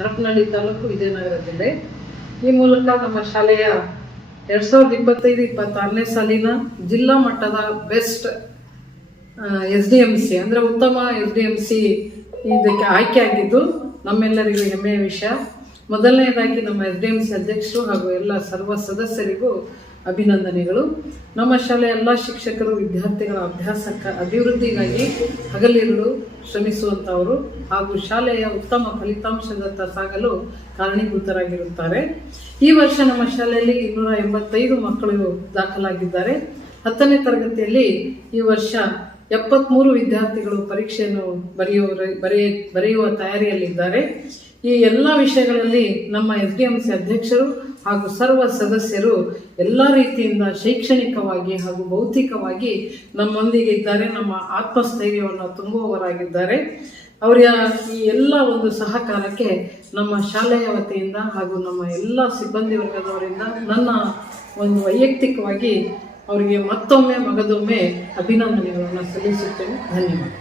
ಹರಪನಹಳ್ಳಿ ತಾಲೂಕು ವಿಜಯನಗರ ಜಿಲ್ಲೆ. ಈ ಮೂಲಕ ನಮ್ಮ ಶಾಲೆಯ 2025-26ನೇ ಸಾಲಿನ ಜಿಲ್ಲಾ ಮಟ್ಟದ ಬೆಸ್ಟ್ SDMC ಅಂದರೆ ಉತ್ತಮ SDMC ಇದಕ್ಕೆ ಆಯ್ಕೆ ಆಗಿದ್ದು ನಮ್ಮೆಲ್ಲರಿಗೂ ಹೆಮ್ಮೆಯ ವಿಷಯ. ಮೊದಲನೇದಾಗಿ ನಮ್ಮ SDMC ಅಧ್ಯಕ್ಷರು ಹಾಗೂ ಎಲ್ಲ ಸರ್ವ ಸದಸ್ಯರಿಗೂ ಅಭಿನಂದನೆಗಳು. ನಮ್ಮ ಶಾಲೆಯ ಎಲ್ಲ ಶಿಕ್ಷಕರು ವಿದ್ಯಾರ್ಥಿಗಳ ಅಭಿವೃದ್ಧಿಗಾಗಿ ಹಗಲಿರುಳು ಶ್ರಮಿಸುವಂಥವರು ಹಾಗೂ ಶಾಲೆಯ ಉತ್ತಮ ಫಲಿತಾಂಶದತ್ತ ಸಾಗಲು ಕಾರಣೀಭೂತರಾಗಿರುತ್ತಾರೆ. ಈ ವರ್ಷ ನಮ್ಮ ಶಾಲೆಯಲ್ಲಿ 285 ಮಕ್ಕಳು ದಾಖಲಾಗಿದ್ದಾರೆ. 10ನೇ ತರಗತಿಯಲ್ಲಿ ಈ ವರ್ಷ 73 ವಿದ್ಯಾರ್ಥಿಗಳು ಪರೀಕ್ಷೆಯನ್ನು ಬರೆಯುವ ತಯಾರಿಯಲ್ಲಿದ್ದಾರೆ. ಈ ಎಲ್ಲ ವಿಷಯಗಳಲ್ಲಿ ನಮ್ಮ SDMC ಅಧ್ಯಕ್ಷರು ಹಾಗೂ ಸರ್ವ ಸದಸ್ಯರು ಎಲ್ಲ ರೀತಿಯಿಂದ ಶೈಕ್ಷಣಿಕವಾಗಿ ಹಾಗೂ ಭೌತಿಕವಾಗಿ ನಮ್ಮೊಂದಿಗೆ ಇದ್ದಾರೆ. ನಮ್ಮ ಆತ್ಮಸ್ಥೈರ್ಯವನ್ನು ತುಂಬುವವರಾಗಿದ್ದಾರೆ. ಅವರ ಈ ಎಲ್ಲ ಒಂದು ಸಹಕಾರಕ್ಕೆ ನಮ್ಮ ಶಾಲೆಯ ವತಿಯಿಂದ ಹಾಗೂ ನಮ್ಮ ಎಲ್ಲ ಸಿಬ್ಬಂದಿ ವರ್ಗದವರಿಂದ ನನ್ನ ಒಂದು ವೈಯಕ್ತಿಕವಾಗಿ ಅವರಿಗೆ ಮತ್ತೊಮ್ಮೆ ಮಗದೊಮ್ಮೆ ಅಭಿನಂದನೆಗಳನ್ನು ಸಲ್ಲಿಸುತ್ತೇನೆ. ಧನ್ಯವಾದ.